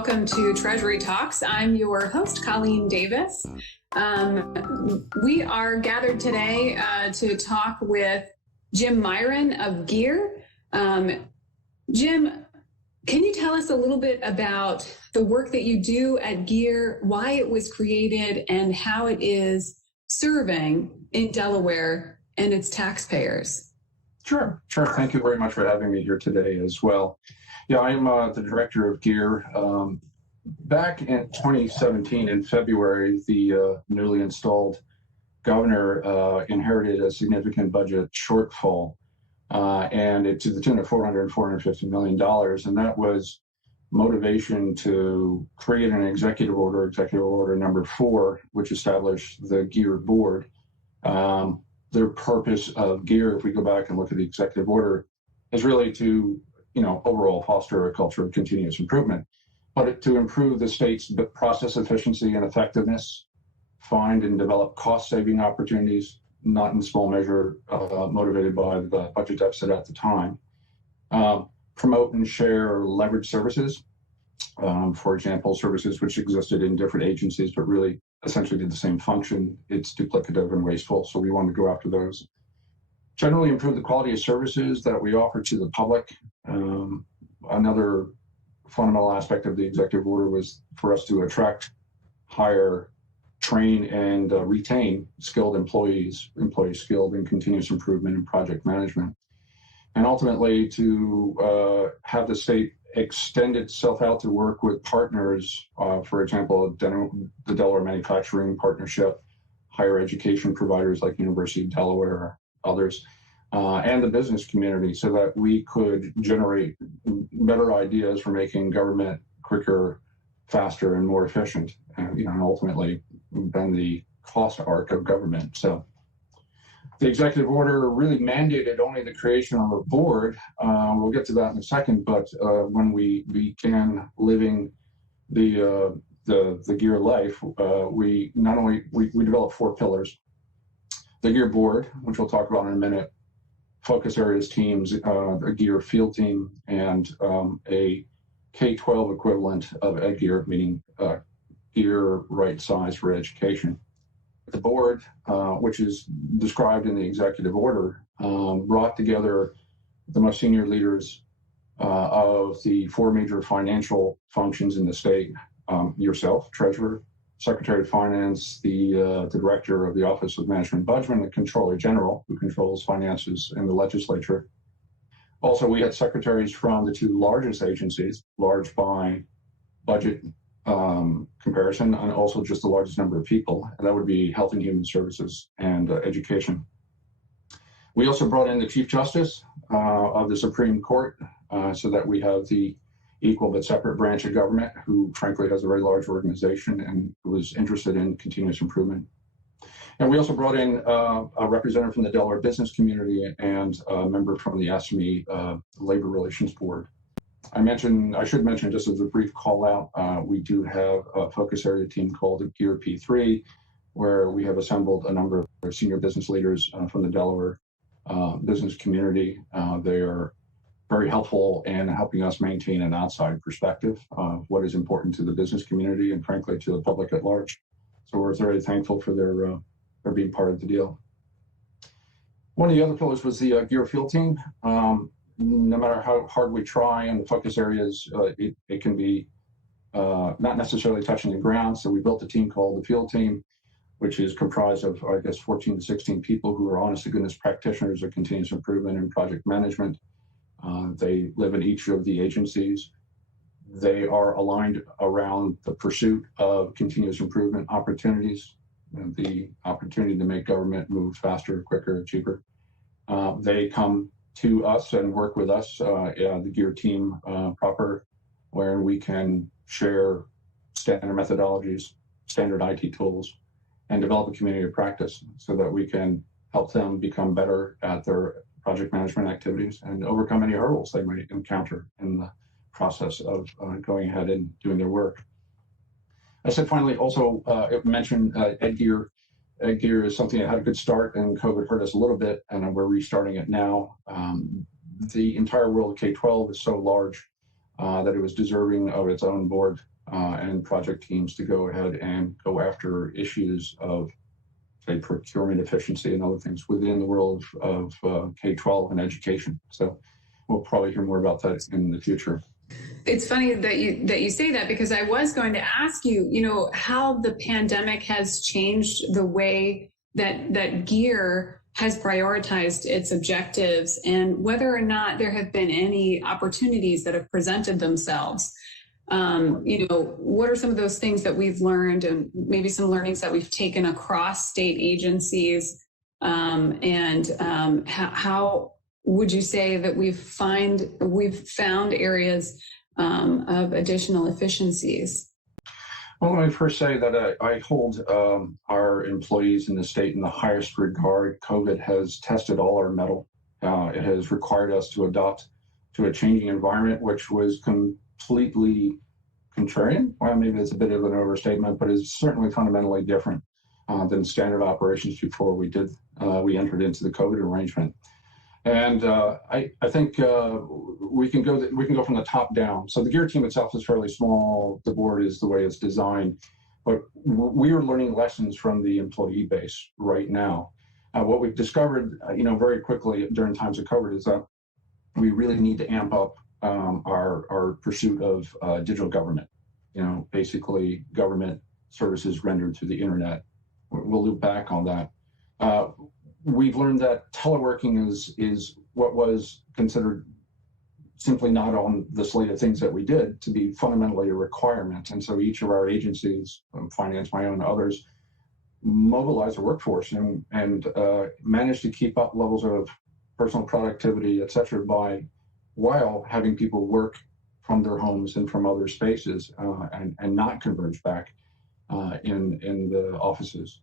welcome to Treasury Talks. I'm your host, Colleen Davis. We are gathered today to talk with Jim Myron of GEAR. Jim, can you tell us a little bit about the work that you do at GEAR, why it was created, and how it is serving in Delaware and its taxpayers? Sure. Thank you very much for having me here today as well. Yeah, I'm the director of GEAR. Back in 2017, in February, the newly installed governor inherited a significant budget shortfall, and it's to the tune of $450 million. And that was motivation to create an executive order number 4, which established the GEAR board. The purpose of GEAR, if we go back and look at the executive order, is really to overall foster a culture of continuous improvement, but to improve the state's process efficiency and effectiveness, find and develop cost-saving opportunities, not in small measure motivated by the budget deficit at the time, promote and share or leverage services, for example, services which existed in different agencies but really essentially did the same function. It's duplicative and wasteful, so we want to go after those. Generally improve the quality of services that we offer to the public. Another fundamental aspect of the executive order was for us to attract, hire, train, and retain skilled employees skilled in continuous improvement and project management. And ultimately to have the state extend itself out to work with partners, for example, the Delaware Manufacturing Partnership, higher education providers like University of Delaware or others, and the business community, so that we could generate better ideas for making government quicker, faster, and more efficient, and ultimately bend the cost arc of government. So the executive order really mandated only the creation of a board. We'll get to that in a second, but when we began living the GEAR life, we developed 4 pillars. The GEAR board, which we'll talk about in a minute, focus areas teams, a GEAR field team, and a K-12 equivalent of EdGEAR, meaning GEAR right size for education. The board, which is described in the executive order, brought together the most senior leaders of the 4 major financial functions in the state, yourself, treasurer, secretary of finance, the director of the Office of Management and Budget, and the controller general, who controls finances in the legislature. Also, we had secretaries from the 2 largest agencies, large by budget comparison, and also just the largest number of people, and that would be Health and Human Services and Education. We also brought in the Chief Justice of the Supreme Court, so that we have the equal but separate branch of government, who frankly has a very large organization and was interested in continuous improvement. And we also brought in a representative from the Delaware business community and a member from the ASME Labor Relations Board. I should mention, just as a brief call out, we do have a focus area team called GEAR P3, where we have assembled a number of senior business leaders from the Delaware business community. They are very helpful in helping us maintain an outside perspective of what is important to the business community and frankly to the public at large. So we're very thankful for their being part of the deal. One of the other pillars was the GEAR field team. No matter how hard we try in the focus areas, it can be not necessarily touching the ground. So we built a team called the field team, which is comprised of, 14 to 16 people who are honest to goodness practitioners of continuous improvement and project management. They live in each of the agencies. They are aligned around the pursuit of continuous improvement opportunities, and the opportunity to make government move faster, quicker, cheaper. They come to us and work with us, the GEAR team proper, where we can share standard methodologies, standard IT tools, and develop a community of practice so that we can help them become better at their project management activities and overcome any hurdles they might encounter in the process of going ahead and doing their work. I said finally also mention EdGEAR. EdGEAR is something that had a good start, and COVID hurt us a little bit, and we're restarting it now. The entire world of K-12 is so large that it was deserving of its own board and project teams to go ahead and go after issues of, say, procurement efficiency and other things within the world of K-12 and education. So we'll probably hear more about that in the future. It's funny that you say that, because I was going to ask you, how the pandemic has changed the way that GEAR has prioritized its objectives, and whether or not there have been any opportunities that have presented themselves. What are some of those things that we've learned, and maybe some learnings that we've taken across state agencies, how would you say that we've found areas of additional efficiencies? Well, let me first say that I hold our employees in the state in the highest regard. COVID has tested all our mettle. It has required us to adapt to a changing environment, which was completely contrarian. Well, maybe that's a bit of an overstatement, but it's certainly fundamentally different than standard operations before we entered into the COVID arrangement. And I think we can go from the top down. So the GEAR team itself is fairly small. The board is the way it's designed, but we are learning lessons from the employee base right now. What we've discovered, very quickly during times of COVID, is that we really need to amp up our pursuit of digital government. Basically government services rendered through the internet. We'll loop back on that. We've learned that teleworking is what was considered simply not on the slate of things that we did to be fundamentally a requirement. And so each of our agencies, finance, my own, others, mobilize a workforce and manage to keep up levels of personal productivity, et cetera, while having people work from their homes and from other spaces and not converge back in the offices.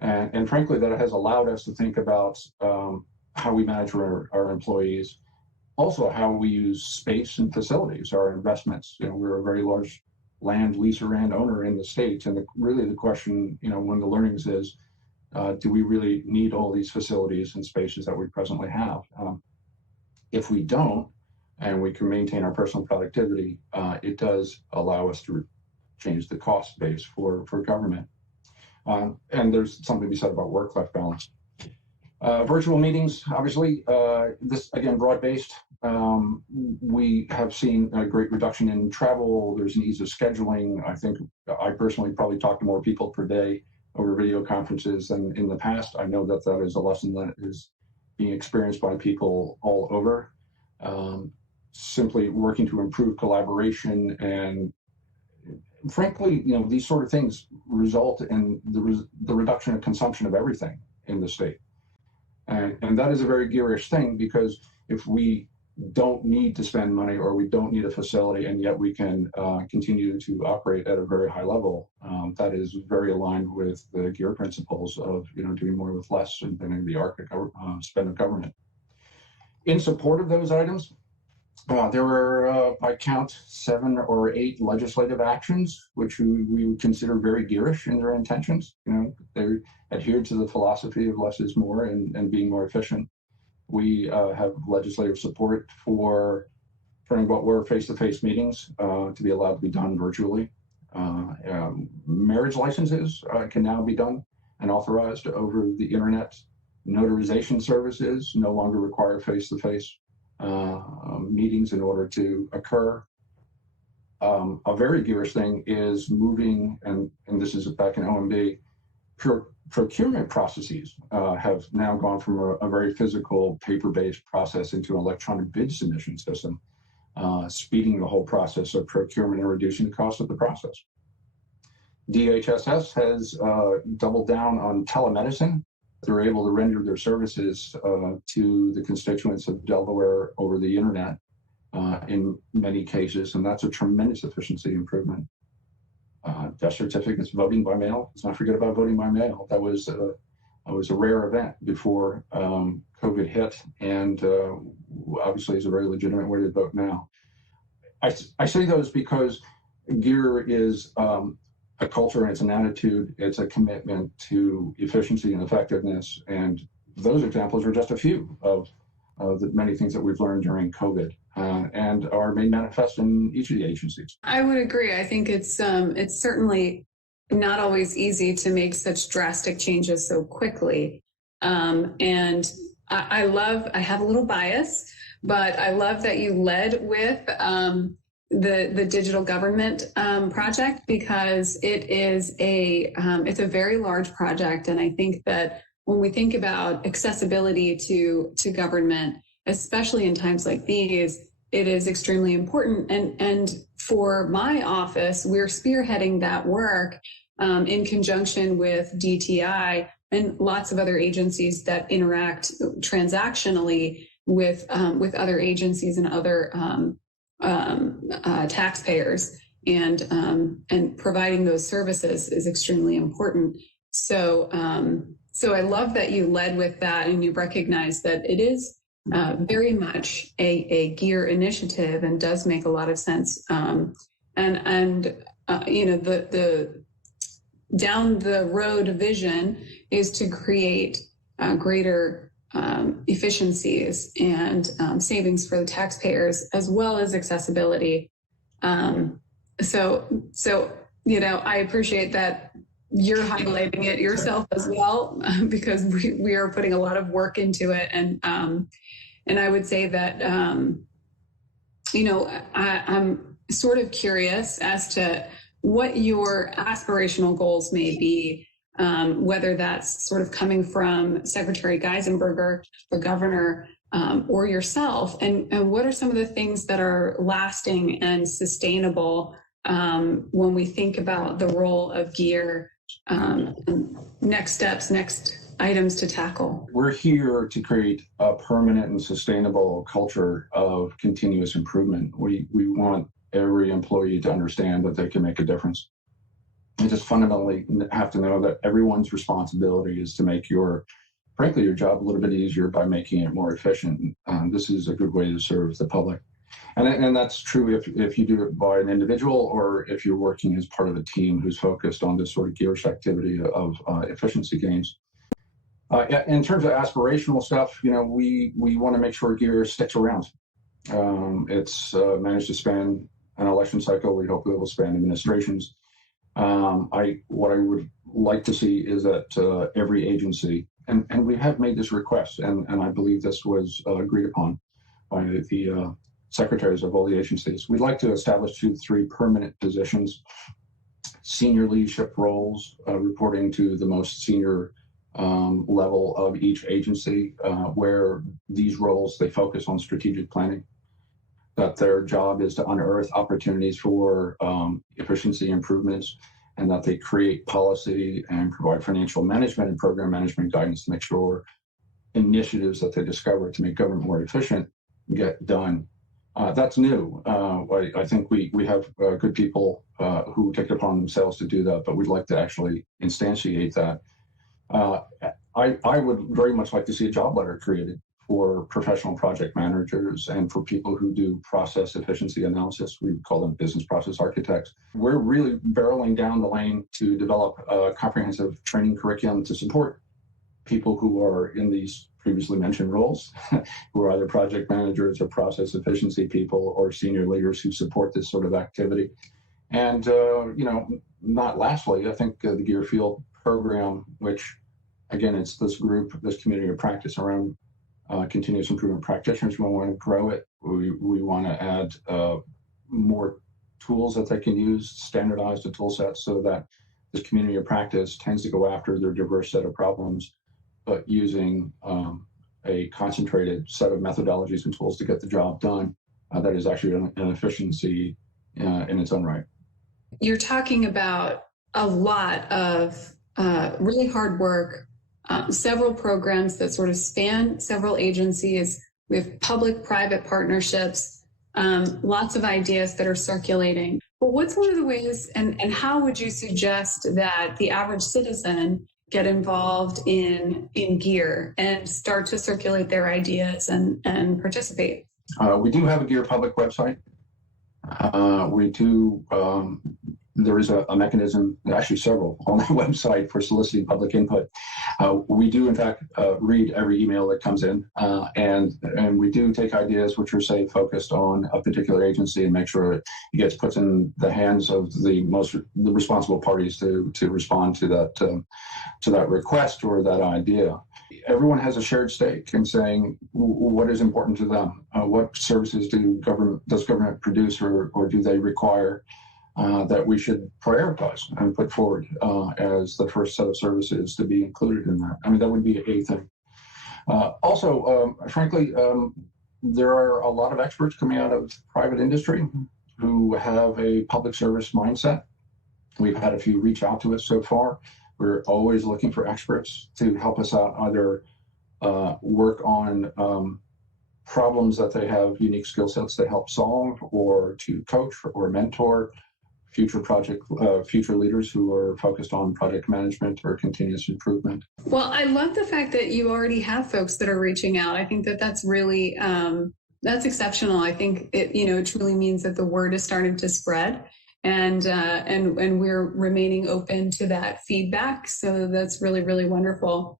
And frankly, that has allowed us to think about how we manage our employees, also how we use space and facilities, our investments. We're a very large land leaser and owner in the state, and really the question, one of the learnings is, do we really need all these facilities and spaces that we presently have? If we don't, and we can maintain our personal productivity, it does allow us to change the cost base for government. And there's something to be said about work-life balance. Virtual meetings, obviously, this, again, broad-based. We have seen a great reduction in travel. There's an ease of scheduling. I think I personally probably talk to more people per day over video conferences than in the past. I know that is a lesson that is being experienced by people all over. Simply working to improve collaboration, and frankly, these sort of things result in the reduction of consumption of everything in the state. And that is a very GEAR-ish thing, because if we don't need to spend money or we don't need a facility and yet we can continue to operate at a very high level, that is very aligned with the GEAR principles of doing more with less and bending the arc of spend of government. In support of those items, there were, by count, 7 or 8 legislative actions, which we would consider very GEAR-ish in their intentions. They adhered to the philosophy of less is more and being more efficient. We have legislative support for turning what were face-to-face meetings to be allowed to be done virtually. Marriage licenses can now be done and authorized over the internet. Notarization services no longer require face-to-face meetings in order to occur. A very GEAR-ish thing is moving, and this is back in OMB, procurement processes have now gone from a very physical paper-based process into an electronic bid submission system, speeding the whole process of procurement and reducing the cost of the process. DHSS has doubled down on telemedicine. They're able to render their services to the constituents of Delaware over the internet in many cases, and that's a tremendous efficiency improvement. Death certificates, voting by mail. Let's not forget about voting by mail. That was a rare event before COVID hit, and obviously is a very legitimate way to vote now. I say those because GEAR is a culture, and it's an attitude, it's a commitment to efficiency and effectiveness. And those examples are just a few of the many things that we've learned during COVID and are made manifest in each of the agencies. I would agree. I think it's certainly not always easy to make such drastic changes so quickly. And I have a little bias, but I love that you led with the digital government project, because it's a very large project. And I think that when we think about accessibility to government, especially in times like these, it is extremely important. And for my office, we're spearheading that work in conjunction with DTI and lots of other agencies that interact transactionally with other agencies and other taxpayers, and providing those services is extremely important. So I love that you led with that, and you recognize that it is very much a GEAR initiative and does make a lot of sense. The down the road vision is to create greater efficiencies and savings for the taxpayers, as well as accessibility. So I appreciate that you're highlighting it yourself as well, because we are putting a lot of work into it. And I would say that, I'm sort of curious as to what your aspirational goals may be, whether that's sort of coming from Secretary Geisenberger, the governor, or yourself, and what are some of the things that are lasting and sustainable when we think about the role of GEAR, next steps, next items to tackle? We're here to create a permanent and sustainable culture of continuous improvement. We want every employee to understand that they can make a difference. You just fundamentally have to know that everyone's responsibility is to make your job a little bit easier by making it more efficient. This is a good way to serve the public. And that's true if you do it by an individual, or if you're working as part of a team who's focused on this sort of GEARish activity of efficiency gains. In terms of aspirational stuff, we want to make sure GEAR sticks around. It's managed to span an election cycle. We hope it will span administrations. What I would like to see is that every agency, and we have made this request, and I believe this was agreed upon by the secretaries of all the agencies. We'd like to establish 2 to 3 permanent positions, senior leadership roles, reporting to the most senior level of each agency, where these roles, they focus on strategic planning, that their job is to unearth opportunities for efficiency improvements, and that they create policy and provide financial management and program management guidance to make sure initiatives that they discover to make government more efficient get done. That's new. I think we have good people who take it upon themselves to do that, but we'd like to actually instantiate that. I would very much like to see a job letter created for professional project managers and for people who do process efficiency analysis. We call them business process architects. We're really barreling down the lane to develop a comprehensive training curriculum to support people who are in these previously mentioned roles, who are either project managers or process efficiency people or senior leaders who support this sort of activity. And, not lastly, I think the GEAR Field program, which again, it's this group, this community of practice around continuous improvement practitioners. We want to grow it. We want to add more tools that they can use, standardize the tool sets so that this community of practice tends to go after their diverse set of problems, but using a concentrated set of methodologies and tools to get the job done that is actually an efficiency in its own right. You're talking about a lot of really hard work, several programs that sort of span several agencies with public-private partnerships, lots of ideas that are circulating. But what's one of the ways, and how would you suggest that the average citizen get involved in GEAR and start to circulate their ideas and participate? We do have a GEAR public website. We do there is a mechanism, actually several, on the website for soliciting public input. We do, in fact, read every email that comes in, and we do take ideas which are, say, focused on a particular agency and make sure it gets put in the hands of the responsible parties to respond to that request or that idea. Everyone has a shared stake in saying what is important to them. What services does government produce or do they require that we should prioritize and put forward as the first set of services to be included in that. I mean, that would be a thing. Frankly, there are a lot of experts coming out of private industry who have a public service mindset. We've had a few reach out to us so far. We're always looking for experts to help us out, either work on problems that they have unique skill sets to help solve, or to coach or mentor future leaders who are focused on project management or continuous improvement. Well, I love the fact that you already have folks that are reaching out. I think that that's really that's exceptional. I think it truly means that the word is starting to spread, and we're remaining open to that feedback. So that's really, really wonderful.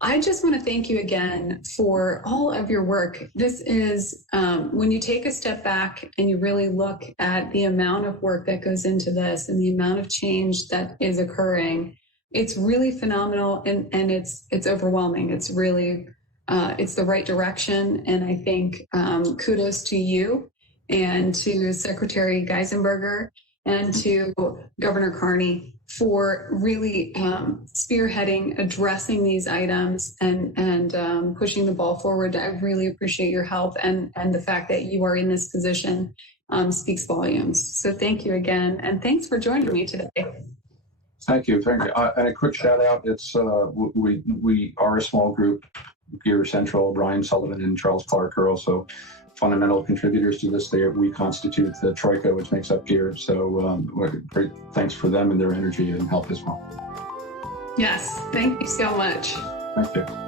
I just want to thank you again for all of your work. This is when you take a step back and you really look at the amount of work that goes into this and the amount of change that is occurring, it's really phenomenal, and it's overwhelming. It's really it's the right direction, and I think kudos to you and to Secretary Geisenberger and to Governor Carney for really spearheading, addressing these items and pushing the ball forward. I really appreciate your help, and the fact that you are in this position speaks volumes. So thank you again, and thanks for joining me today. Thank you. And a quick shout out. It's we are a small group. Gear Central, Brian Sullivan and Charles Clark are also fundamental contributors to this. We constitute the Troika, which makes up Gear. So great thanks for them and their energy and help as well. Yes, thank you so much. Thank you.